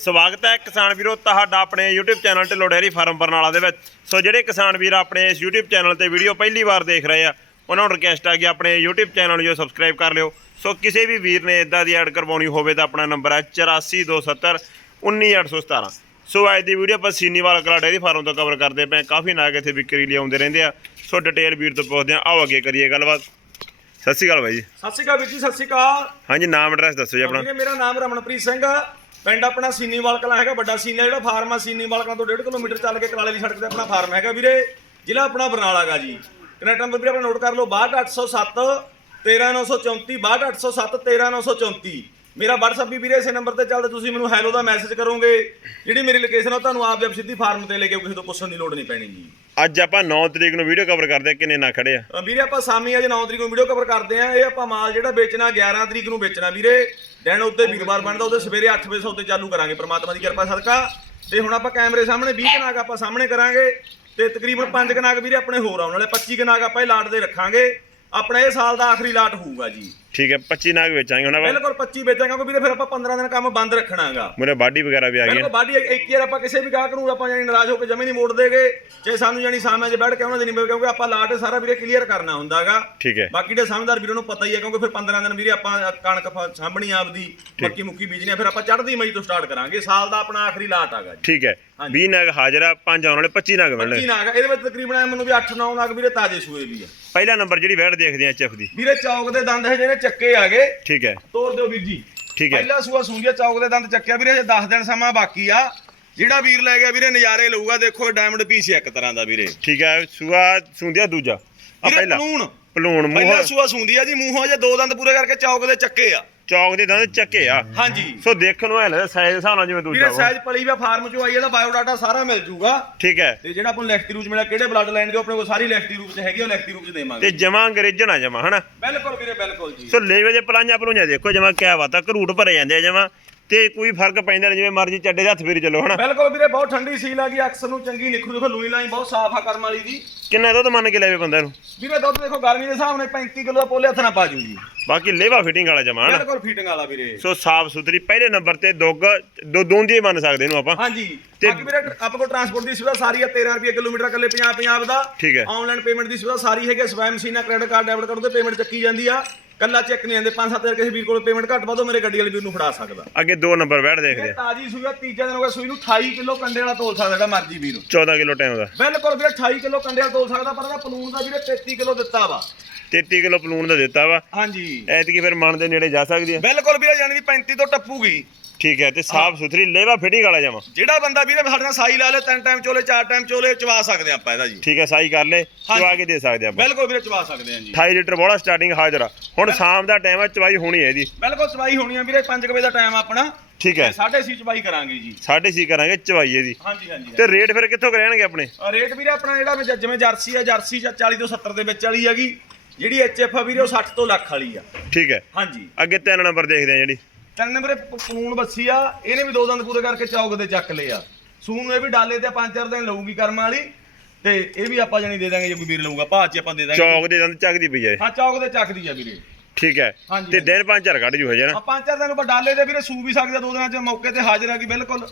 ਸਵਾਗਤ ਹੈ ਕਿਸਾਨ ਵੀਰੋ ਤੁਹਾਡਾ ਆਪਣੇ YouTube channel Dhillon dairy farm Barnala ਦੇ ਵਿੱਚ। ਸੋ ਜਿਹੜੇ ਕਿਸਾਨ ਵੀਰ ਆਪਣੇ ਇਸ YouTube ਚੈਨਲ ਤੇ ਵੀਡੀਓ ਪਹਿਲੀ ਵਾਰ ਦੇਖ ਰਹੇ ਆ ਉਹਨਾਂ ਨੂੰ ਰਿਕਵੈਸਟ ਆ ਕਿ ਆਪਣੇ YouTube ਚੈਨਲ ਨੂੰ ਜੋ ਸਬਸਕ੍ਰਾਈਬ ਕਰ ਲਿਓ। ਸੋ ਕਿਸੇ ਵੀ ਵੀਰ ਨੇ ਇਦਾਂ ਦੀ ਐਡ ਕਰਵਾਉਣੀ ਹੋਵੇ ਤਾਂ ਆਪਣਾ ਨੰਬਰ ਹੈ 8427 19817 ਸੋ ਅੱਜ ਦੀ ਵੀਡੀਓ ਆਪਾਂ ਸੀਨੀਵਾਲ ਕਲਾ ਡੇਅਰੀ ਫਾਰਮ ਤੋਂ ਕਵਰ ਕਰਦੇ ਪਏ। ਕਾਫੀ ਨਾਗ ਇੱਥੇ ਵਿਕਰੀ ਲਈ ਆਉਂਦੇ ਰਹਿੰਦੇ ਆ। ਸੋ ਡਿਟੇਲ ਵੀਰ ਤੋਂ ਪੁੱਛਦੇ ਆ ਆਓ ਅੱਗੇ ਕਰੀਏ ਗੱਲਬਾਤ। ਸਤਿ ਸ਼੍ਰੀ ਅਕਾਲ ਬਾਈ ਜੀ। ਸਤਿ ਸ਼੍ਰੀ ਅਕਾਲ ਵੀਰ ਜੀ ਸਤਿ ਸ਼੍ਰੀ ਅਕਾਲ। ਹਾਂਜੀ ਨਾਮ ਐਡਰੈਸ ਦੱਸੋ ਜੀ ਆਪਣਾ। ਮੇਰਾ ਨਾਮ ਰਮਨਪ੍ਰੀਤ ਸਿੰਘ ਆ। ਪਿੰਡ ਆਪਣਾ ਸੀਨੀਵਾਲ ਕਲਾਂ ਹੈਗਾ, ਵੱਡਾ ਸੀਨਾ ਜਿਹੜਾ ਫਾਰਮ ਆ ਸੀਨੀਵਾਲ ਕਲਾਂ ਤੋਂ 1.5 ਕਿਲੋਮੀਟਰ ਚੱਲ ਕੇ ਕਰਾਲੇ ਦੀ ਸੜਕ ਤੇ ਆਪਣਾ ਫਾਰਮ ਹੈਗਾ ਵੀਰੇ। ਜ਼ਿਲ੍ਹਾ ਆਪਣਾ ਬਰਨਾਲਾ ਗਾ ਜੀ। ਕਨੈਕਟ ਨੰਬਰ ਵੀਰੇ ਆਪਣਾ ਨੋਟ ਕਰ ਲਓ 62807 13934 62807 13934 ਮੇਰਾ WhatsApp ਵੀ ਵੀਰੇ ਇਸੇ ਨੰਬਰ ਤੇ ਚੱਲਦਾ ਤੁਸੀਂ ਮੈਨੂੰ ਹੈਲੋ ਦਾ ਮੈਸੇਜ ਕਰੋਗੇ। ਜਿਹੜੀ ਮੇਰੀ ਲੋਕੇਸ਼ਨ ਆ ਉਹ ਤੁਹਾਨੂੰ ਆਪ ਜਬ ਸਿੱਧੀ ਫਾਰਮ ਤੇ ਲੈ ਕੇ ਕਿਸੇ ਤੋਂ ਪੁੱਛਣ ਦੀ ਲੋੜ ਨਹੀਂ ਪੈਣੀ ਜੀ। ਅੱਜ ਆਪਾਂ 9 ਤਰੀਕ ਨੂੰ ਵੀਡੀਓ ਕਵਰ ਕਰਦੇ ਆ ਕਿੰਨੇ ਨਾ ਖੜੇ ਆ। ਅ ਵੀਰੇ ਆਪਾਂ ਸਾਮੀ ਅੱਜ 9 ਤਰੀਕ ਨੂੰ ਵੀਡੀਓ ਕਵਰ ਕਰਦੇ ਆਂ ਇਹ ਆਪਾਂ ਮਾਲ ਜਿਹੜਾ ਵੇਚਣਾ 11 ਤਰੀਕ ਨੂੰ ਵੇਚਣਾ ਵੀਰੇ। ਦਿਨ ਉੱਤੇ ਵੀਰਵਾਰ ਬਣਦਾ ਉਹਦੇ ਸਵੇਰੇ 8 ਵਜੇ ਸੌਦੇ ਚਾਲੂ ਕਰਾਂਗੇ ਪ੍ਰਮਾਤਮਾ ਦੀ ਕਿਰਪਾ ਸਦਕਾ। ਤੇ ਹੁਣ ਆਪਾਂ ਕੈਮਰੇ ਸਾਹਮਣੇ 20 ਕਨਾਗ ਆਪਾਂ ਸਾਹਮਣੇ ਕਰਾਂਗੇ ਤੇ ਤਕਰੀਬਨ 5 ਕਨਾਗ ਵੀਰੇ ਆਪਣੇ ਹੋਰ ਆਉਣ ਵਾਲੇ 25 ਕਨਾਗ ਆਪਾਂ ਇਹ ਲਾਟ ਦੇ ਰੱਖਾਂਗੇ। ਆਪਣਾ ਇਹ ਸਾਲ ਦਾ ਆਖਰੀ ਲਾਟ ਹੋਊਗਾ ਜੀ। ਠੀਕ ਹੈ 25 ਨਾਗ ਵੇਚਾਂਗੇ ਹੁਣ ਆਪਾਂ। ਬਿਲਕੁਲ 25 ਵੇਚਾਂਗੇ ਕਿਉਂਕਿ ਵੀਰੇ ਫਿਰ ਆਪਾਂ 15 ਦਿਨ ਕੰਮ ਬੰਦ ਰੱਖਣਾਗਾ। ਮੁਰੇ ਬਾਡੀ ਵਗੈਰਾ ਵੀ ਆ ਗਈ ਬਿਲਕੁਲ ਬਾਡੀ ਇੱਕ ਯਾਰ ਆਪਾਂ ਕਿਸੇ ਵੀ ਗਾਹਕ ਨੂੰ ਆਪਾਂ ਜਾਨੀ ਨਾਰਾਜ਼ ਹੋ ਕੇ ਜਮੇ ਨਹੀਂ ਮੋੜ ਦੇਗੇ ਜੇ ਸਾਨੂੰ ਜਾਨੀ ਸਾਹਮਣੇ 'ਚ ਬੈਠ ਕੇ ਉਹਨਾਂ ਦੇ ਨਹੀਂ ਮਿਲ ਕਿਉਂਕਿ ਆਪਾਂ ਲਾਟ ਸਾਰਾ ਵੀਰੇ ਕਲੀਅਰ ਕਰਨਾ ਹੁੰਦਾਗਾ। ਠੀਕ ਹੈ। ਬਾਕੀ ਦੇ ਸਮਝਦਾਰ ਵੀਰਾਂ ਨੂੰ ਪਤਾ ਹੀ ਹੈ ਕਿਉਂਕਿ ਫਿਰ 15 ਦਿਨ ਵੀਰੇ ਆਪਾਂ ਕਣਕ ਸਾਂਭਣੀ ਆਪਦੀ ਮੱਕੀ ਮੁੱਕੀ ਬੀਜਣੀ ਫਿਰ ਆਪਾਂ ਚੜ੍ਹਦੀ ਮਈ ਤੋਂ ਸਟਾਰਟ ਕਰਾਂਗੇ। ਸਾਲ ਦਾ ਆਪਣਾ ਆਖਰੀ ਲਾਟ ਆਗਾ ਜੀ। ਠੀਕ ਹੈ। ਹਾਂਜੀ। 20 ਨਾਗ ਹਾਜ਼ਰ ਪੰਜ ਆਉਣ ਵਾਲੇ 25 ਨਾਗ ਮਿਲਣੇ। ਕੀ ਨਾਗ ਇਹਦੇ ਵਿੱਚ ਤਕਰੀਬਨ ਮੈਨੂੰ ਵੀ 8-9 ਨਾਗ ਵੀਰੇ ਤਾਜ਼ੇ ਸੂਏ ਵੀ ਆ। ਪਹਿਲਾ ਨੰਬਰ ਜਿਹੜੀ ਵੈੜ ਦੇਖਦੇ ਆ ਚੈਫ ਦੀ। ਵੀਰੇ ਚੌਕ ਦੇ ਦੰਦ ਹੈ ਜਿਹੜੇ ਚੱਕੇ ਆਗੇ ਠੀਕ ਹੈ। ਤੋੜ ਦਿਓ ਵੀਰ ਜੀ। ਠੀਕ ਹੈ। ਪਹਿਲਾ ਸੂਆ ਸੂੰਜੀਆ ਚੌਕ ਦੇ ਦੰਦ ਚੱਕਿਆ। ਵੀਰੇ ਜੇ 10 ਦਿਨ ਸਮਾਂ ਬਾਕੀ ਆ। ਜਿਹੜਾ ਵੀਰ ਲੈ ਗਿਆ ਵੀਰੇ ਨਜ਼ਾਰੇ ਲਊਗਾ। ਦੇਖੋ ਡਾਇਮੰਡ ਪੀਸ ਇੱਕ ਤਰ੍ਹਾਂ ਦਾ ਵੀਰੇ। ਠੀਕ ਹੈ ਸੂਆ ਸੁੰਦਿਆ ਦੂਜਾ। ਆ ਪਹਿਲਾ। ਪਲੂਣ। ਪਲੂਣ ਮੂੰਹ। ਪਹਿਲਾ ਸੂਆ ਸੂੰਦੀ ਆ ਜੀ ਮੂੰਹੋਂ ਜੇ ਦੋ ਦੰਦ ਪੂਰੇ ਕਰਕੇ ਚੌਕ ਦੇ ਚੱਕੇ ਆ। ਚੌਕ ਦੇ ਦੰਦ ਚੱਕੇ ਆ। ਹਾਂਜੀ। ਸੋ ਦੇਖਣ ਨੂੰ ਐ ਲੱਗਦਾ ਸਾਈਜ਼ ਦੇ ਹਿਸਾਬ ਨਾਲ ਜਿਵੇਂ ਵੀਰੇ ਦੂਜਾ ਵਾ। ਸਾਈਜ਼ ਪਲੀ ਵਾ ਫਾਰਮ ਚੋਂ ਆਈ ਇਹਦਾ ਬਾਇਓ ਡਾਟਾ ਸਾਰਾ ਮਿਲ ਜੂਗਾ। ਠੀਕ ਹੈ। ਤੇ ਜਿਹੜਾ ਆਪਾਂ ਨੂੰ ਲੈਕਟੀ ਰੂਪ ਚ ਮਿਲਿਆ ਕਿਹੜੇ ਬਲੱਡ ਲਾਈਨ ਦੇ ਆਪਣੇ ਕੋਲ ਸਾਰੀ ਲੈਕਟੀ ਰੂਪ ਚ ਹੈਗੀ ਆ, ਉਹ ਲੈਕਟੀ ਰੂਪ ਚ ਦੇਵਾਂਗੇ। ਤੇ ਜਮਾ ਅੰਗਰੇਜ਼ਣ ਜਮਾ ਹਨਾ? ਬਿਲਕੁਲ ਵੀਰੇ ਬਿਲਕੁਲ ਜੀ। ਸੋ ਲੇਵੇ ਦੇ ਪਲਾਂਝਾ ਪਲੂੰਝਾ ਦੇਖੋ ਜਮਾ ਕਿਆ ਬਾਤ ਆ ਘਰੂਟ ਭਰੇ ਜਾਂਦੇ ਆ ਜਮਾ। ਤੇ ਕੋਈ ਫ਼ਰਕ ਪੈਂਦਾ ਨਹੀਂ ਜਿਵੇਂ ਮਰਜ਼ੀ ਚੱਡੇ ਦੇ ਹੱਥ ਫੇਰੀ ਚੱਲੋ ਹਨਾ? ਬਿਲਕੁਲ ਵੀਰੇ ਬਹੁਤ ਠੰਡੀ ਸੀਲ ਆ ਗਈ ਅਕਸਰ ਨੂੰ ਚੰਗੀ ਨਿਖਰੂ ਦੇਖੋ ਲੂਈ ਲਾਈਨ ਬਹੁਤ ਸਾਫ਼ ਆ ਕਰਮ ਵਾਲੀ ਦੀ ਕਿੰਨਾ ਦੁੱਧ ਮੰਨ ਕੇ ਲੈਵੇ ਬੰਦੇ ਨੂੰ? ਵੀਰੇ ਦੁੱਧ ਦੇਖੋ ਗਰਮੀ ਦੇ ਹਿਸਾਬ ਨਾਲ 35 ਕਿਲੋ ਦਾ ਪੋਲੇ ਹੱਥ ਨਾ ਪਾ ਜੂ ਜੀ। ਬਾਕੀ ਲੇਵਾ ਫਿਟਿੰਗ ਵਾਲਾ ਜਮਾ ਹਨਾ? ਬਿਲਕੁਲ ਫੀਟਿੰਗ ਵਾਲਾ ਵੀਰੇ। ਸੋ ਸਾਫ਼ ਸੁਥਰੀ ਪਹਿਲੇ ਨੰਬਰ ਤੇ ਦੁੱਗ ਦੋ ਦੋਂਦੀ ਹੀ ਮੰਨ ਸਕਦੇ ਇਹਨੂੰ ਆਪਾਂ। ਹਾਂਜੀ। ਤੇ- ਬਾਕੀ ਵੀਰੇ ਆਪਾਂ ਕੋਲ ਟਰਾਂਸਪੋਰਟ ਦੀ ਸੁਵਿਧਾ ਸਾਰੀ ਆ 13 ਰੁਪਏ ਕਿਲੋਮੀਟਰ ਇਕੱਲੇ 50 50 ਦਾ। ਠੀਕ ਹੈ। ਆਨਲਾਈਨ ਪੇਮੈਂਟ ਦੀ ਸੁਵਿਧਾ ਸਾਰੀ ਹੈਗੀ ਸਵੈਮ ਮਸ਼ੀਨਾਂ ਕ੍ਰੈਡਿਟ ਕਾਰਡ ਡੈਬਿਟ ਕਾਰਡ ਤੋਂ ਪੇਮੈਂਟ ਚੱਕੀ ਜਾਂਦੀ ਆ। ਕੱਲਾ ਚੈੱਕ ਨਹੀਂ ਆਉਂਦੇ 5-7 ਕਿਸੇ ਵੀਰ ਕੋਲ ਪੇਮੈਂਟ ਘੱਟ ਵਾਧੋ ਮੇਰੇ ਗੱਡੀ ਵਾਲੇ ਵੀਰ ਨੂੰ ਫੜਾ ਸਕਦਾ। ਅੱਗੇ ਦੋ ਨੰਬਰ ਬੈਠ ਦੇਖਦੇ ਇਹ ਆ। ਤਾਜੀ ਸੂਈ ਆ ਤੀਜਾ ਦਿਨ ਹੋ ਗਿਆ ਸੂਈ ਨੂੰ 28 ਕਿਲੋ ਕੰਡੇ ਵਾਲਾ ਤੋਲ ਸਕਦਾ ਜਿਹੜਾ ਮਰਜ਼ੀ ਵੀਰ 14 ਕਿਲੋ ਟਾਈਮ ਦਾ। ਬਿਲਕੁਲ ਵੀਰੇ 28 ਕਿਲੋ ਕੰਡੇ ਵਾਲਾ ਤੋਲ ਸਕਦਾ ਪਰ ਇਹਦਾ ਪਲੂਨ ਦਾ ਵੀਰੇ 33 ਕਿਲੋ ਦਿੱਤਾ ਵਾ। 33 ਕਿਲੋ ਪਲੂਣ ਦਾ ਦਿੱਤਾ ਵਾ। ਹਾਂਜੀ। ਐਤਕੀ ਫਿਰ ਮਨ ਦੇ ਨੇੜੇ ਜਾ ਸਕਦੀ ਆ। ਬਿਲਕੁਲ ਵੀਰੇ ਜਾਨੀ ਦੀ 35 ਤੋਂ ਟੱਪੂਗੀ। ਠੀਕ ਹੈ ਤੇ ਸਾਫ਼ ਸੁਥਰੀ ਲੇਵਾ ਫਿਟਿੰਗ ਵਾਲਾ ਜਮਾ। ਜਿਹੜਾ ਬੰਦਾ ਵੀਰੇ ਸਾਡੇ ਨਾਲ ਸਾਈ ਲਾ ਲੇ ਤਿੰਨ ਟਾਈਮ ਚੋਲੇ ਚਾਰ ਟਾਈਮ ਚੋਲੇ ਚਵਾ ਸਕਦੇ ਆਪਾਂ ਇਹਦਾ ਜੀ। ਠੀਕ ਹੈ ਸਾਈ ਕਰ ਲੈ। ਚਵਾ ਕੇ ਦੇ ਸਕਦੇ ਆਪਾਂ। ਬਿਲਕੁਲ ਵੀਰੇ ਚਵਾ ਸਕਦੇ ਹਾਂ ਜੀ। 28 ਲੀਟਰ ਬੋਲਾ ਸਟਾਰਟਿੰਗ ਹਾਜ਼ਰ ਆ। ਹੁਣ ਸ਼ਾਮ ਦਾ ਟਾਈਮ ਹੈ ਚਵਾਈ ਹੋਣੀ ਹੈ ਇਹਦੀ। ਬਿਲਕੁਲ ਚਵਾਈ ਹੋਣੀ ਆ ਵੀਰੇ 5 ਵਜੇ ਦਾ ਟਾਈਮ ਆਪਣਾ। ਠੀਕ ਹੈ। ਸਾਢੇ ਸੀ ਚਵਾਈ ਕਰਾਂਗੇ ਜੀ। ਸਾਢੇ ਛੇ ਕਰਾਂਗੇ ਚਵਾਈ ਇਹਦੀ। ਹਾਂਜੀ ਹਾਂਜੀ ਤੇ ਰੇਟ ਫਿਰ ਕਿੱਥੋਂ ਕਰਨਗੇ ਆਪਣੇ? ਰੇਟ ਵੀਰੇ ਆਪਣਾ ਜਿਹੜਾ ਮੈਂ ਜ- ਜਿਵੇਂ ਜਰਸੀ ਆ ਜਰਸੀ ਜਾਂ 40 ਤੋਂ 70 ਦੇ ਵਿੱਚ ਵਾਲੀ ਹੈਗੀ। ਜਿਹੜੀ ਐਚਐਫ ਆ ਵੀਰੇ ਉਹ 60 ਤੋਂ ਲੱਖ ਵਾਲੀ ਆ। ਠੀਕ ਹੈ। ਹਾਂਜੀ। ਅੱਗੇ ਤਿੰਨ ਨੰਬਰ ਦੇਖਦੇ ਆ ਜਿਹੜੀ। ਤਿੰਨ ਨੰਬਰੇ ਪਲੂਣ ਬੱਸੀ ਆ ਇਹਨੇ ਵੀ ਦੋ ਦੰਦ ਪੂਰੇ ਕਰਕੇ ਚੌਕ ਦੇ ਚੱਕ ਲਏ ਆ। ਸੂਨ ਨੂੰ ਇਹ ਵੀ ਡਾਲੇ ਤੇ ਪੰਜ ਚਾਰ ਦਿਨ ਲਊਗੀ ਕਰਮ ਵਾਲੀ ਤੇ ਇਹ ਵੀ ਆਪਾਂ ਜਣੀ ਦੇ ਦਾਂਗੇ ਜੇ ਕੋਈ ਵੀਰ ਲਊਗਾ ਭਾਅ ਚ ਆਪਾਂ ਦੇ ਦਾਂਗੇ। ਚੌਕ ਦੇ ਦੰਦ ਚੱਕਦੀ ਪਈ ਹੈ ਹਾਂ ਚੌਕ ਦੇ ਚੱਕਦੀ ਆ ਵੀਰੇ। ਠੀਕ ਹੈ। ਹਾਂਜੀ, ਤੇ ਦਿਨ ਪੰਜ ਚਾਰ ਕੱਢ ਜੂ ਹਜੇ ਨਾ। ਆ ਪੰਜ ਚਾਰ ਦਿਨ ਆਪਾਂ ਡਾਲੇ ਤੇ ਵੀਰੇ ਸੂ ਵੀ ਸਕਦੇ ਆ, ਦੋ ਦਿਨਾਂ ਚ ਮੌਕੇ ਤੇ ਹਾਜ਼ਰ ਹੈਗੀ ਬਿਲਕੁਲ।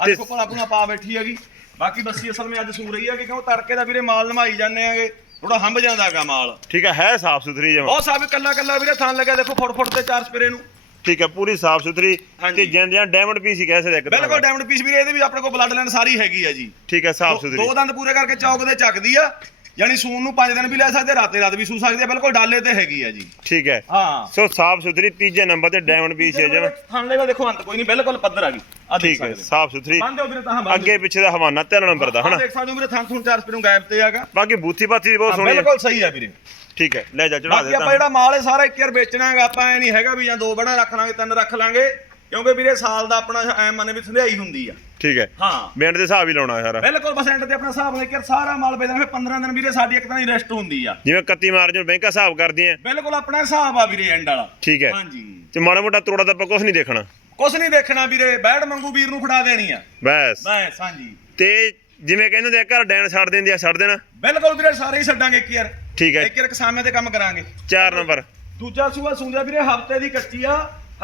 ਆ ਦੇਖੋ ਭਲਾ ਆਪਣਾ ਪਾ ਬੈਠੀ ਹੈਗੀ। ਬਾਕੀ ਬੱਸੀ ਅਸਲ ਵਿੱਚ ਅੱਜ ਸੂ ਰਹੀ ਹੈਗੀ ਕਿਉਂ ਤੜਕੇ ਦਾ ਵੀਰੇ ਮਾਲ ਨਮਾਈ ਜਾਂਦੇ ਆਗੇ ਥੋੜਾ ਹੰਬ ਜਾਂਦਾ ਹੈਗਾ ਮਾਲ। ਠੀਕ ਹੈ ਹੈ ਸਾਫ਼ ਸੁਥਰੀ ਜਮਾ ਬਹੁਤ ਸਾਬ ਕੱਲਾ ਕੱਲਾ ਵੀਰੇ ਥਾਂ ਲੱਗਿਆ ਦੇਖੋ ਫੁੱਟ ਫੁੱਟ ਤੇ ਚਾਰ ਸਪਰੇ ਨੂੰ। ਠੀਕ ਹੈ ਪੂਰੀ ਸਾਫ਼ ਸੁਥਰੀ ਹਾਂਜੀ। ਤੇ ਜਿੰਦਿਆਂ ਡਾਇਮੰਡ ਪੀਸ ਹੀ ਕਹਿ ਸਕਦੇ ਇੱਕ ਤਰ੍ਹਾਂ ਬਿਲਕੁਲ ਦਾ। ਡਾਇਮੰਡ ਪੀਸ ਵੀਰੇ ਇਹਦੇ ਵੀ ਆਪਣੇ ਕੋਲ ਬਲੱਡ ਲਾਈਨ ਸਾਰੀ ਹੈਗੀ ਆ ਜੀ। ਠੀਕ ਹੈ ਸਾਫ਼ ਦੋ- ਸੁਥਰੀ। ਦੋ ਦੰਦ ਪੂਰੇ ਕਰਕੇ ਚੌਕ ਦੇ ਚੱਕਦੀ ਆ ਯਾਨੀ ਸੂਨ ਨੂੰ 5 ਦਿਨ ਵੀ ਲੈ ਸਕਦੇ ਰਾਤੇ ਰਾਤ ਵੀ ਸੂ ਸਕਦੇ ਆ ਬਿਲਕੁਲ ਡਾਲੇ ਤੇ ਹੈਗੀ ਆ ਜੀ। ਠੀਕ ਹੈ। ਹਾਂ। ਸੋ ਸਾਫ਼ ਸੁਥਰੀ ਤੀਜੇ ਨੰਬਰ ਤੇ ਡਾਇਮੰਡ ਪੀਸ ਹੈ ਜਮਾ ਥਾਂਲੇ ਦਾ ਦੇਖੋ ਅੰਤ ਕੋਈ ਨਹੀਂ ਬਿਲਕੁਲ ਪੱਧਰ ਆ ਗਈ। ਆ ਦੇਖ ਠੀਕ ਹੈ ਸਕਦੇ ਹੋ। ਸਾਫ਼ ਸੁਥਰੀ। ਬੰਦ ਦਿਓ ਵੀਰੇ ਤਾਂ ਬੰਦ ਅੱਗੇ ਪਿੱਛੇ ਦਾ ਹਵਾਨਾ ਤਿੰਨ ਨੰਬਰ ਦਾ ਹਨਾ? ਦੇਖ ਸਕਦੇ ਹੋ ਵੀਰੇ ਥਾਂ ਥੂੰ ਚਾਰ ਸਪਰੇ ਨੂੰ ਗਾਇਬ ਤੇ ਹੈਗਾ। ਬਾਕੀ ਬੂਥੀ ਬਾਥੀ ਦੀ ਬਹੁਤ ਹਾਂ, ਸੋਹਣੀ ਹੈ ਬਿਲਕੁਲ ਸਹੀ ਆ ਵੀਰੇ। ਠੀਕ ਹੈ ਲੈ ਜਾ ਚੜਾ ਬਾਕੀ ਦੇ ਆਪਾਂ ਜਿਹੜਾ ਮਾਲ ਹੈ ਸਾਰਾ ਇੱਕ ਵਾਰ ਵੇਚਣਾ ਹੈਗਾ ਆਪਾਂ ਐ ਨਹੀਂ ਹੈਗਾ ਵੀ ਜਾਂ ਦੋ ਬਣਾ ਰੱਖ ਲਾਂਗੇ ਤਿੰਨ ਰੱਖ ਲਾਂਗੇ ਕਿਉਂਕਿ ਵੀਰੇ ਸਾਲ ਦਾ ਆਪਣਾ ਐ ਮੰਨੇ ਵੀ ਸੰਧਿਆਈ ਹੁੰਦੀ ਆ। ਠੀਕ ਹੈ ਹਾਂ। ਮਿੰਟ ਦੇ ਹਿਸਾਬ ਹੀ ਲਾਉਣਾ ਸਾਰਾ। ਬਿਲਕੁਲ ਪਰਸੈਂਟ ਤੇ ਆਪਣਾ ਹਿਸਾਬ ਲੈ ਕੇ ਸਾਰਾ ਮਾਲ ਵੇਚਣਾ ਫਿਰ 15 ਦਿਨ ਵੀਰੇ ਸਾਡੀ ਇੱਕ ਤਾਂ ਦੀ ਰੈਸਟ ਹੁੰਦੀ ਆ। ਜਿਵੇਂ 31 ਮਾਰਚ ਨੂੰ ਬੈਂਕਾਂ ਹਿਸਾਬ ਕਰਦੀਆਂ। ਬਿਲਕੁਲ ਆਪਣਾ ਹਿਸਾਬ ਆ ਵੀਰੇ ਐਂਡ ਵਾਲਾ। ਠੀਕ ਹੈ। ਹਾਂਜੀ। ਤੇ ਮਾੜਾ ਮੋਟਾ ਤੋੜਾ ਤਾਂ ਆਪਾਂ ਕੁਝ ਨਹੀਂ ਦੇਖਣਾ। ਕੁਛ ਨਹੀਂ ਦੇਖਣਾ ਵੀਰੇ ਬੈੜ ਮੰਗੂ ਵੀਰ ਨੂੰ ਫੜਾ ਦੇਣੀ ਆ। ਬਸ। ਬਸ ਹਾਂਜੀ। ਤੇ ਜਿਵੇਂ ਕਹਿੰਦੇ ਹੁੰਦੇ ਆ ਘਰ ਡੈਣ ਛੱਡ ਦਿੰਦੇ ਆ ਛੱਡ ਦੇਣਾ। ਬਿਲਕੁਲ ਵੀਰੇ ਸਾਰੇ ਹੀ ਛੱਡਾਂਗੇ ਇੱਕ ਯਾਰ ਠੀਕ ਹੈ। ਇੱਕ ਕਿਸਾਨਾਂ ਤੇ ਕੰਮ ਕਰਾਂਗੇ। ਚਾਰ ਨੰਬਰ। ਦੂਜਾ ਸੂਆ ਸੁੰਦਿਆ ਵੀਰੇ ਹਫ਼ਤੇ ਦੀ ਕੱਚੀ ਆ।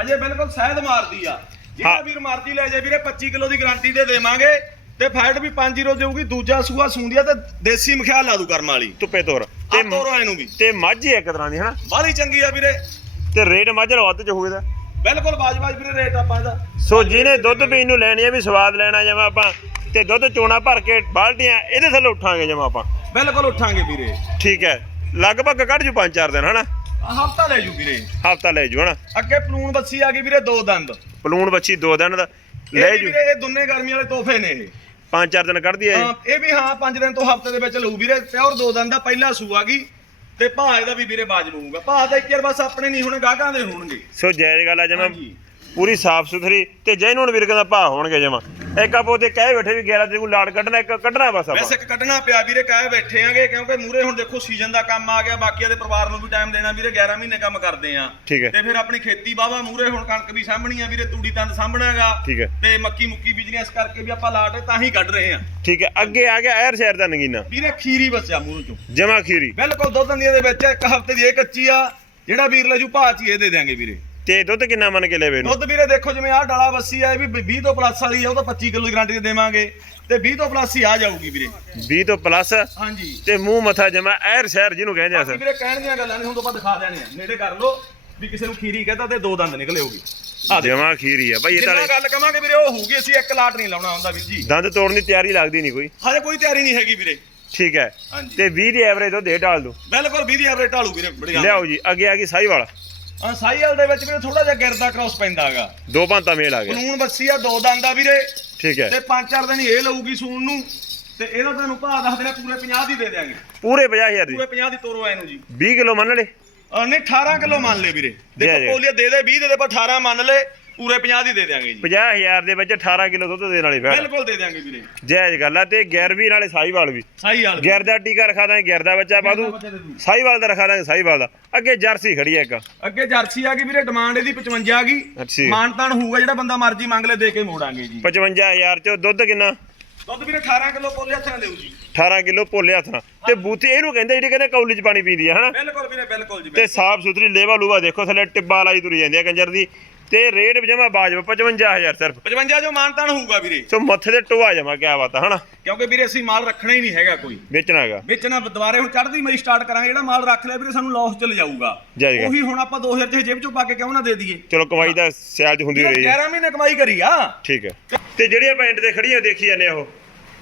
ਹਜੇ ਬਿਲਕੁਲ ਸਹਿਦ ਮਾਰਦੀ ਆ। ਜਿਹੜਾ। ਵੀਰ ਮਰਜ਼ੀ ਲੈ ਜਾਏ ਵੀਰੇ 25 ਕਿਲੋ ਦੀ ਗਾਰੰਟੀ ਦੇ ਦੇਵਾਂਗੇ ਤੇ ਫੈਟ ਵੀ 5 ਜ਼ੀਰੋ ਦੇਊਗੀ। ਦੂਜਾ ਸੂਆ ਸੂੰਦੀਆ ਤੇ ਦੇਸੀ ਮਖਿਆਲ ਲਾ ਦੂ ਕਰਮ ਵਾਲੀ। ਧੁੱਪੇ ਤੋਰ। ਤੇ ਤੋਰੋ ਇਹਨੂੰ ਵੀ। ਤੇ ਮੱਝ ਇੱਕ ਤਰ੍ਹਾਂ ਦੀ ਹਨਾ? ਬਾਹਲੀ ਚੰਗੀ ਆ ਵੀਰੇ। ਤੇ ਰੇਟ ਮੱਝ ਦਾ ਵੱਧ ਚ ਹੋਵੇ ਦਾ ਬਿਲਕੁਲ ਬਾਜ-ਬਾਜ ਵੀਰੇ ਰੇਟ ਆਪਾਂ ਦਾ ਸੋ ਜਿਹਨੇ ਦੁੱਧ ਪੀਣ ਨੂੰ ਲੈਣੀ ਆ ਵੀ ਸਵਾਦ ਲੈਣਾ ਜਿਵੇਂ ਆਪਾਂ ਤੇ ਦੁੱਧ ਚੋਣਾ ਭਰ ਕੇ ਬਾਲਟੀਆਂ ਇਹਦੇ ਥੱਲੇ ਉੱਠਾਂਗੇ ਜਿਵੇਂ ਆਪਾਂ। ਬਿਲਕੁਲ ਉੱਠਾਂਗੇ ਵੀਰੇ। ਠੀਕ ਹੈ। ਲਗਭਗ ਕੱਢ ਜੂ ਪੰਜ ਚਾਰ ਦਿਨ ਹਨਾ? ਹਫਤਾ ਲੈ ਜੂ ਵੀਰੇ। ਹਫਤਾ ਲੈ ਜੂ ਹਨਾ? ਅੱਗੇ ਪਲੂਣ ਬੱਸੀ ਆ ਗਈ ਵੀਰੇ ਦੋ ਦੰਦ। ਪਲੂਣ ਬੱਚੀ ਦੋ ਦਿਨ ਦਾ। ਲੈ ਜੂ। ਵੀਰੇ ਇਹ ਦੋਨੇ ਗਰਮੀ ਵਾਲੇ ਤੋਹਫੇ ਨੇ ਇਹ। ਪੰਜ ਚਾਰ ਦਿਨ ਕੱਢਦੀ ਹੈ ਹਾਂ ਇਹ ਵੀ ਹਾਂ 5 ਦਿਨ ਤੋਂ ਹਫ਼ਤੇ ਦੇ ਵਿੱਚ ਲਊ ਵੀਰੇ। ਪਿਓਰ ਦੋ ਦੰਦ ਦਾ ਪਹਿਲਾ ਸੂ ਆ ਗਈ। ਤੇ ਭਾਅ ਇਹਦਾ ਵੀ ਵੀਰੇ ਬਾਜ ਲਊਗਾ। ਭਾਅ ਤਾਂ ਇੱਕ ਵਾਰ ਬਸ ਆਪਣੇ ਨਹੀਂ ਹੋਣੇ ਗਾਹਕਾਂ ਦੇ ਹੋਣਗੇ। ਸੋ ਜਾਇਜ਼ ਗੱਲ ਆ ਹਾਂਜੀ। ਪੂਰੀ ਸਾਫ਼ ਸੁਥਰੀ ਤੇ ਜੈਨੂਨ ਵੀਰ ਕਹਿੰਦਾ ਭਾ ਹੋਣਗੇ ਜਮਾ ਇੱਕ ਆਪੋ ਤੇ ਕਹਿ ਬੈਠੇ ਵੀ 11 ਤਰੀਕ ਨੂੰ ਲਾੜ ਕੱਢਣਾ ਇੱਕ ਕੱਢਣਾ ਬਸ ਆਪਾਂ। ਵੈਸੇ ਇੱਕ ਕੱਢਣਾ ਪਿਆ ਵੀਰੇ ਕਾਹ ਬੈਠੇ ਆਂਗੇ ਕਿਉਂਕਿ ਮੂਰੇ ਹੁਣ ਦੇਖੋ ਸੀਜ਼ਨ ਦਾ ਕੰਮ ਆ ਗਿਆ ਬਾਕੀਆਂ ਦੇ ਪਰਿਵਾਰ ਨੂੰ ਵੀ ਟਾਈਮ ਦੇਣਾ ਵੀਰੇ 11 ਮਹੀਨੇ ਕੰਮ ਕਰਦੇ ਆ। ਠੀਕ ਹੈ। ਤੇ ਫਿਰ ਆਪਣੀ ਖੇਤੀ ਵਾਵਾ ਮੂਰੇ ਹੁਣ ਕਣਕ ਵੀ ਸਾਂਭਣੀ ਆ ਵੀਰੇ ਤੂੜੀ ਤੰਦ ਸਾਂਭਣਾਗਾ ਠੀਕ ਹੈ। ਤੇ ਮੱਕੀ ਮੁੱਕੀ ਬਿਜ਼ਨਸ ਕਰਕੇ ਵੀ ਆਪਾਂ ਲਾਟ ਤਾਂ ਹੀ ਕੱਢ ਰਹੇ ਆ। ਠੀਕ ਹੈ ਅੱਗੇ ਆ ਗਿਆ ਐਰ ਸ਼ਹਿਰ ਦਾ ਨਗੀਨਾ। ਵੀਰੇ ਖੀਰੀ ਬਚਿਆ ਮੂੰਹ ਚੋਂ। ਜਮਾ ਖੀਰੀ। ਬਿਲਕੁਲ ਦੁੱਧ ਦੀਆਂ ਦੇ ਵਿੱਚ ਇੱਕ ਹਫ਼ਤੇ ਦੀ ਇਹ ਕੱਚੀ ਆ ਜਿਹੜਾ ਵੀਰ ਲੈ ਜੂ ਭਾਅ ਚ ਹੀ ਇਹ ਦੇ ਦਿਆਂਗੇ ਵੀਰੇ। ਤੇ ਦੁੱਧ ਕਿੰਨਾ ਮੰਨ ਕੇ ਲੈਵੇ ਨੂੰ ਦੁੱਧ ਵੀਰੇ ਦੇਖੋ ਜਿਵੇਂ ਆਹ ਡਾਲਾ ਬੱਸੀ ਆ ਇਹ ਵੀ 20 ਤੋਂ ਪਲੱਸ ਵਾਲੀ ਆ ਉਹ ਤਾਂ 25 ਕਿਲੋ ਦੀ ਗਾਰੰਟੀ ਦੇ ਦੇਵਾਂਗੇ। ਤੇ 20 ਤੋਂ ਪਲੱਸ ਹੀ ਆ ਜਾਊਗੀ ਵੀਰੇ। 20 ਤੋਂ ਪਲੱਸ ਹਾਂਜੀ। ਤੇ ਮੂੰਹ ਮੱਥਾ ਜਮਾ ਐਰ ਸ਼ਹਿਰ ਜਿਹਨੂੰ ਕਹਿੰਦੇ ਆ ਬਾਕੀ ਸਰ। ਵੀਰੇ ਕਹਿਣ ਦੀਆਂ ਗੱਲਾਂ ਨਹੀਂ ਹੁਣ ਤੋਂ ਆਪਾਂ ਦਿਖਾ ਦੇਣੇ ਆ ਨੇੜੇ ਕਰ ਲੋ ਵੀ ਕਿਸੇ ਨੂੰ ਖੀਰੀ ਕਹਤਾ ਤੇ ਦੋ ਦੰਦ ਨਿਕਲੇ ਹੋਗੀ। ਆ ਦੇ ਜਮਾ ਖੀਰੀ ਆ ਭਾਈ ਇਹ ਜਿੰਨਾ ਤਾਂ ਗੱਲ ਕਵਾਂਗੇ ਵੀਰੇ ਉਹ ਹੋਊਗੀ ਅਸੀਂ ਇੱਕ ਲਾਟ ਨਹੀਂ ਲਾਉਣਾ ਹੁੰਦਾ ਵੀਰ ਜੀ। ਦੰਦ ਤੋੜਨ ਦੀ ਤਿਆਰੀ ਲੱਗਦੀ ਨਹੀਂ ਕੋਈ। ਹਜੇ ਕੋਈ ਤਿਆਰੀ ਨਹੀਂ ਹੈਗੀ ਵੀਰੇ। ਠੀਕ ਹੈ। ਹਾਂਜੀ। ਤੇ 20 ਦੀ ਐਵਰੇਜ ਤੋਂ ਦੇ ਡਾਲ ਦੋ ਬਿਲਕੁਲ 20 ਦੀ ਐਵਰੇਜ ਢਾਲੂ ਵੀਰੇ ਬੜੀ ਗੱਲ ਲਿਆਓ ਜੀ ਅੱਗੇ ਆ ਗਈ ਸਾਈ ਹਾਂ ਸਾਈਲ ਦੇ ਵਿੱਚ ਵੀਰੇ ਥੋੜਾ ਜਿਹਾ ਗਿਰਦਾ ਕ੍ਰਾਸ ਪੈਂਦਾ ਹੈਗਾ ਦੋ ਭਾਂਤਾ ਮੇਲ ਆ ਗਿਆ। ਕਾਨੂੰਨ ਬੱਸੀ ਆ ਦੋ ਦੰਦ ਆ ਵੀਰੇ। ਠੀਕ ਹੈ। ਤੇ ਪੰਜ ਚਾਰ ਦਿਨ ਇਹ ਲਊਗੀ ਸੂਣ ਨੂੰ ਤੇ ਇਹਦਾ ਤੁਹਾਨੂੰ ਭਾਅ ਦੱਸ ਦੇਣਾ ਪੂਰੇ 50 ਦੀ ਦੇ ਦਿਆਂਗੇ। ਪੂਰੇ 50000 ਦੀ? ਪੂਰੇ 50 ਦੀ ਤੋਰੋ ਇਹਨੂੰ ਜੀ। 20 ਕਿਲੋ ਮੰਨ ਲੈ ਅਹ ਨਹੀਂ 18 ਕਿਲੋ ਮੰਨ ਲੈ ਵੀਰੇ। ਜੈ। ਦੇਖੋ ਪੋਲੀਆ ਦੇ ਦੇ 20 ਦੇ ਦੇ ਪਰ 18 ਮੰਨ ਲੈ ਪੂਰੇ 50 ਦੀ ਦੇ ਦਿਆਂਗੇ ਜੀ। 50000 ਦੇ ਵਿੱਚ 18 ਕਿਲੋ ਦੁੱਧ ਦੇਣ ਵਾਲੀ ਫੈਟ ਬਿਲਕੁਲ ਦੇ ਦਿਆਂਗੇ ਵੀਰੇ। ਜਾਇਜ਼ ਗੱਲ ਆ ਤੇ 11ਵੀਂ ਨਾਲੇ ਸਾਈਵਾਲ ਵੀ। ਸਹੀ ਹਾਲ ਗਿਰ ਦਾ ਟੀਕਾ ਰਖਾ ਦਾਂਗੇ ਗਿਰ ਦਾ ਬੱਚਾ ਪਾਦੂ ਸਾਈਵਾਲ ਦਾ ਰਖਾ ਦਾਂਗੇ ਸਾਈਵਾਲ ਦਾ। ਅੱਗੇ ਜਰਸੀ ਖੜੀ ਹੈ ਇੱਕ। ਅੱਗੇ ਜਰਸੀ ਆ ਗਈ ਵੀਰੇ ਡਿਮਾਂਡ ਇਹਦੀ 55 ਆ ਗਈ। ਅੱਛੀ। ਮਾਨਤਾਨ ਹੋਊਗਾ ਜਿਹੜਾ ਬੰਦਾ ਮਰਜ਼ੀ ਮੰਗ ਲੈ ਦੇ ਕੇ ਮੋੜਾਂਗੇ ਜੀ। 55000 ਚ ਦੁੱਧ ਕਿੰਨਾ? ਦੁੱਧ ਵੀਰੇ 18 ਕਿਲੋ ਪੋਲੇ ਹੱਥਾਂ ਦੇਊ ਜੀ। 18 ਕਿਲੋ ਭੋਲੇ ਹੱਥ ਨਾਲ। ਤੇ ਬੂਥੇ ਇਹਨੂੰ ਕਹਿੰਦੇ ਜਿਹੜੇ ਕਹਿੰਦੇ ਕੌਲੀ ਚ ਪਾਣੀ ਪੀਂਦੀ ਆ ਹਨਾ? ਬਿਲਕੁਲ ਵੀਰੇ ਬਿਲਕੁਲ ਜੀ ਤੇ ਸਾਫ਼ ਸੁਥਰੀ ਲੇਵਾ ਲੂਵਾ ਦੇਖੋ ਥੱਲੇ ਟਿੱਬਾ ਲਾਈ ਤੁਰੀ ਜਾਂਦੀ ਆ ਕੰਜਰ ਦੀ। ਤੇ ਰੇਟ ਜਮਾ ਬਾਜਬ 55000 ਸਿਰਫ। 55 ਜੋ ਮਾਨਤਾਨ ਹੋਊਗਾ ਵੀਰੇ। ਸੋ ਮੱਥੇ ਤੇ ਟੋਆ ਜਮਾ ਕਿਆ ਬਾਤ ਆ ਹਨਾ? ਕਿਉਂਕਿ ਵੀਰੇ ਅਸੀਂ ਮਾਲ ਰੱਖਣਾ ਹੀ ਨਹੀਂ ਹੈਗਾ ਕੋਈ। ਵੇਚਣਾ ਹੈਗਾ। ਵਿੱਚ ਨਾ ਦੁਬਾਰੇ ਹੁਣ ਚੜ੍ਹਦੀ ਮਈ ਸਟਾਰਟ ਕਰਾਂਗੇ ਜਿਹੜਾ ਮਾਲ ਰੱਖ ਲਿਆ ਵੀਰੇ ਸਾਨੂੰ ਲਾਸ ਚ ਲਿਜਾਊਗਾ ਜੈ ਜੈ। ਉਹੀ ਹੁਣ ਆਪਾਂ 2000 ਚ ਜੇਬ ਚੋਂ ਪਾ ਕੇ ਕਿਉਂ ਨਾ ਦੇ ਦਈਏ? ਚਲੋ ਕਮਾਈ ਤਾਂ ਸਿਆਲ ਚ ਹੁੰਦੀ ਰਹੀ ਹੈ। 11 ਮਹੀਨੇ ਕਮਾਈ ਕਰੀ ਆ। ਠੀਕ ਹੈ। ਤੇ ਜਿਹੜੀਆਂ ਪੈਂਟ ਤੇ ਖੜੀਆਂ ਦੇਖੀ ਜਾਂਦੇ ਆ ਉਹ।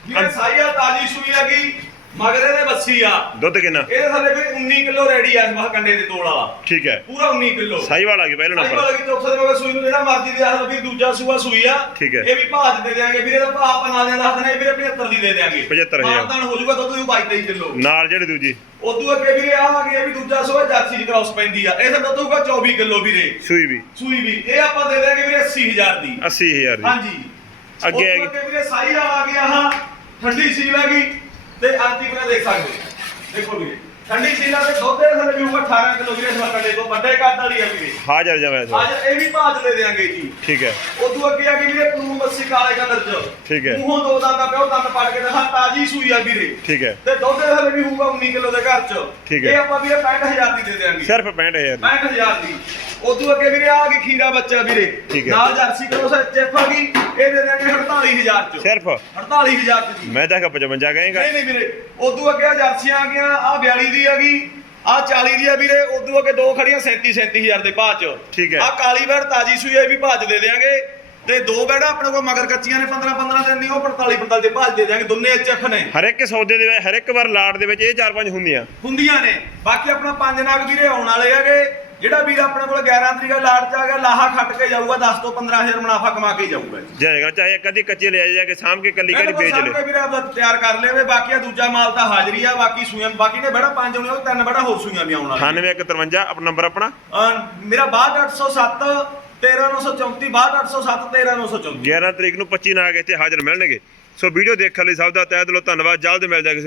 ਵੀਰੇ ਸਾਈ ਆ ਤਾਜੀ ਸੂਈ ਗਈ। ਮਗਰੇ ਦੇ ਬੱਸੀ ਆ। ਦੁੱਧ ਕਿੰਨਾ? ਇਹਦੇ ਥੱਲੇ ਵੀ 19 ਕਿਲੋ ਰੈਡੀ ਆ ਇਸ ਕੰਡੇ ਦੇ ਤੋਲ ਵਾਲਾ। ਠੀਕ ਹੈ। ਪੂਰਾ 19 ਕਿਲੋ। ਸਾਈਵਾਲ ਆ ਗਈ ਪਹਿਲਾ ਨੰਬਰ ਵਾਲਾ ਕੀ ਚੌਥੇ ਦਿਨ ਹੋ ਗਏ ਸੂਈ ਨੂੰ ਜਿਹੜਾ ਮਰਜ਼ੀ ਦੇ ਆਹ ਵੀ ਦੂਜਾ ਸੂਆ ਸੂਈ ਆ। ਠੀਕ ਹੈ। ਇਹ ਵੀ 'ਚ ਦੇ ਦੇਾਂਗੇ ਵੀਰੇ ਦਾ ਭਾਅ ਆਪਾਂ ਨਾਲ ਦੇ ਦੱਸ ਦੇਣਾ ਵੀਰੇ 75 ਦੀ ਦੇ ਦੇਾਂਗੇ 75,000 ਮਾਨਤਾਨ ਹੋ ਜਾਊਗਾ ਦੁੱਧ ਦੀ 22 23 ਕਿਲੋ। ਨਾਲ ਜਿਹੜੀ ਦੂਜੀ? ਉਦੋਂ ਅੱਗੇ ਵੀਰੇ ਆ ਆ ਗਿਆ ਵੀ ਦੂਜਾ ਸੂਆ ਜਰਸੀ ਦੀ ਕ੍ਰਾਸ ਪੈਂਦੀ ਆ। ਇਹ ਦੁੱਧ ਹੋਊਗਾ 24 ਕਿਲੋ ਵੀਰੇ। ਸੂਈ ਵੀ। ਸੂਈ ਵੀ। ਇਹ ਆਪਾਂ ਦੇ ਦੇਾਂਗੇ ਵੀਰੇ 80000 ਦੀ। 80000 ਦੀ। ਹਾਂਜੀ। ਅੱਗੇ ਅੱਗੇ ਵੀਰੇ ਸਾਈ ਆ ਆ ਗਿਆ ਹਾਂ ਠੰਡੀ ਸੀਲ ਆ ਗਈ ਤੇ ਆਂਟੀ ਵੀਰੇ ਦੇਖ ਸਕਦੇ। ਹੋ। ਦੇਖੋ ਵੀਰੇ ਠੰਡੀ ਸੀਲਾ ਤੇ ਦੁੱਧ ਦੇ ਥੱਲੇ ਵੀ ਹੋਊਗਾ 18 ਕਿਲੋ ਵੀਰੇ ਇਸ ਵਾਰ ਕੰਡੇ ਤੋਂ ਵੱਡੇ ਕੱਦ ਵਾਲੀ ਆ ਵੀਰੇ। ਹਾਜ਼ਰ ਜਮਾ ਇਸ। ਅੱਜ ਇਹ ਵੀ ਭਾਜ ਦੇ ਦੇਾਂਗੇ ਜੀ। ਠੀਕ ਹੈ। ਉਦੋਂ ਅੱਗੇ ਆ ਗਈ ਵੀਰੇ ਪਲੂਮ ਬੱਸੀ ਕਾਲੇ ਕਲਰ ਚ। ਠੀਕ ਹੈ। ਮੂੰਹੋਂ ਦੋ ਦੰਦ ਦਾ ਪਿਓ ਦੰਦ ਪੜ ਕੇ ਦਿਖਾ ਤਾਜੀ ਸੂਈ ਆ ਵੀਰੇ। ਠੀਕ ਹੈ। ਤੇ ਦੁੱਧ ਦੇ ਥੱਲੇ ਵੀ ਹੋਊਗਾ 19 ਕਿਲੋ ਦੇ ਘਰ ਚ। ਠੀਕ ਹੈ। ਇਹ ਆਪਾਂ ਵੀਰੇ 65000 ਦੀ ਦੇ ਦੇਾਂਗੇ ਸਿਰਫ 65000 ਦੀ। 65000 ਦੀ। ਉਦੋਂ ਅੱਗੇ ਵੀਰੇ ਆ ਗਈ ਖੀਰਾ ਬੱਚਾ ਵੀਰੇ। ਠੀਕ ਹੈ। ਨਾਲ ਜਰਸੀ ਕਰੋ ਸੇ ਚੈਫ ਆ ਗਈ। ਇਹ ਦੇ ਦੇਾਂਗੇ 48000 ਚ। ਸਿਰਫ? 48000 ਚ ਜੀ। ਮੈਂ ਤਾਂ ਕਿਹਾ 55 ਕਹੇਗਾ। ਨਹੀਂ ਨਹੀਂ ਵੀਰੇ ਉਦੋਂ ਅੱਗੇ ਆ ਜਰਸੀਆਂ ਆ ਗਈਆਂ ਆ 42 ਦੀ ਆ ਗਈ ਆ 40 ਦੀ ਆ ਵੀਰੇ ਉਦੋਂ ਅੱਗੇ ਦੋ ਖੜੀਆਂ 37 37000 ਦੇ ਭਾਅ ਚ। ਠੀਕ ਹੈ। ਆ ਕਾਲੀ ਬੈੜ ਤਾਜੀ ਸੂਈ ਆ ਇਹ ਵੀ ਭਾਅ ਚ ਦੇ ਦੇਾਂਗੇ ਤੇ ਦੋ ਬੈੜਾਂ ਆਪਣੇ ਕੋਲ ਮਗਰ ਕੱਚੀਆਂ ਨੇ 15 15 ਦਿਨ ਦੀ ਉਹ 45 45 ਦੇ ਭਾਅ ਚ ਦੇ ਦੇਾਂਗੇ ਦੋਨੇ ਐਚਐਫ ਨੇ। ਹਰ ਇੱਕ ਸੌਦੇ ਦੇ ਵਿੱਚ ਹਰ ਇੱਕ ਵਾਰ ਲਾਟ ਦੇ ਵਿੱਚ ਇਹ ਚਾਰ ਪੰਜ ਹੁੰਦੀਆਂ। ਹੁੰਦੀਆਂ ਨੇ। ਬਾਕੀ ਆਪਣਾ ਪੰਜ ਨਾਗ ਵੀਰੇ ਆਉਣ ਵਾਲੇ ਹੈਗੇ। ਜਿਹੜਾ ਵੀਰ ਆਪਣੇ ਕੋਲ 11 ਤਰੀਕ ਦਾ ਲਾਟ ਚ ਆ ਗਿਆ ਲਾਹਾ ਖੱਟ ਕੇ ਜਾਊਗਾ 10 ਤੋਂ 15000 ਮੁਨਾਫਾ ਕਮਾ ਕੇ ਜਾਊਗਾ ਜੀ। ਜਾਏਗਾ ਚਾਹੇ ਅੱਧੀ ਕੱਚੇ ਲੈ ਜਾ ਕੇ ਸਾਂਭ ਕੇ ਕੱਲੀ ਕੱਲੀ ਵੇਚ ਲੈ ਵੀਰੇ ਆਪਦਾ ਤਿਆਰ ਕਰ ਲੇਵੇ ਬਾਕੀ ਆ ਦੂਜਾ ਮਾਲ ਤਾਂ ਹਾਜ਼ਰੀ ਆ ਬਾਕੀ ਸੂਈਆਂ ਬਾਕੀ ਨੇ ਬੜਾ ਪੰਜ ਹੋਣੇ ਉਹ ਤਿੰਨ ਬੜਾ ਹੋਰ ਸੂਈਆਂ ਵੀ ਆਉਣ ਵਾਲੀਆਂ। 9153 ਆਪਣਾ ਨੰਬਰ ਆਪਣਾ। ਮੇਰਾ 62807 13934 62807 13934 11 ਤਰੀਕ ਨੂੰ 25 ਨਾਗ ਇੱਥੇ ਹਾਜ਼ਰ ਮਿਲਣਗੇ। ਸੋ ਵੀਡੀਓ ਦੇਖਣ ਲਈ ਸਭ ਦਾ ਤਹਿ ਦਿਲੋਂ ਧੰਨਵਾਦ ਜਲਦ ਮਿਲ ਜਾ ਕਿਸੇ ਹੋਰ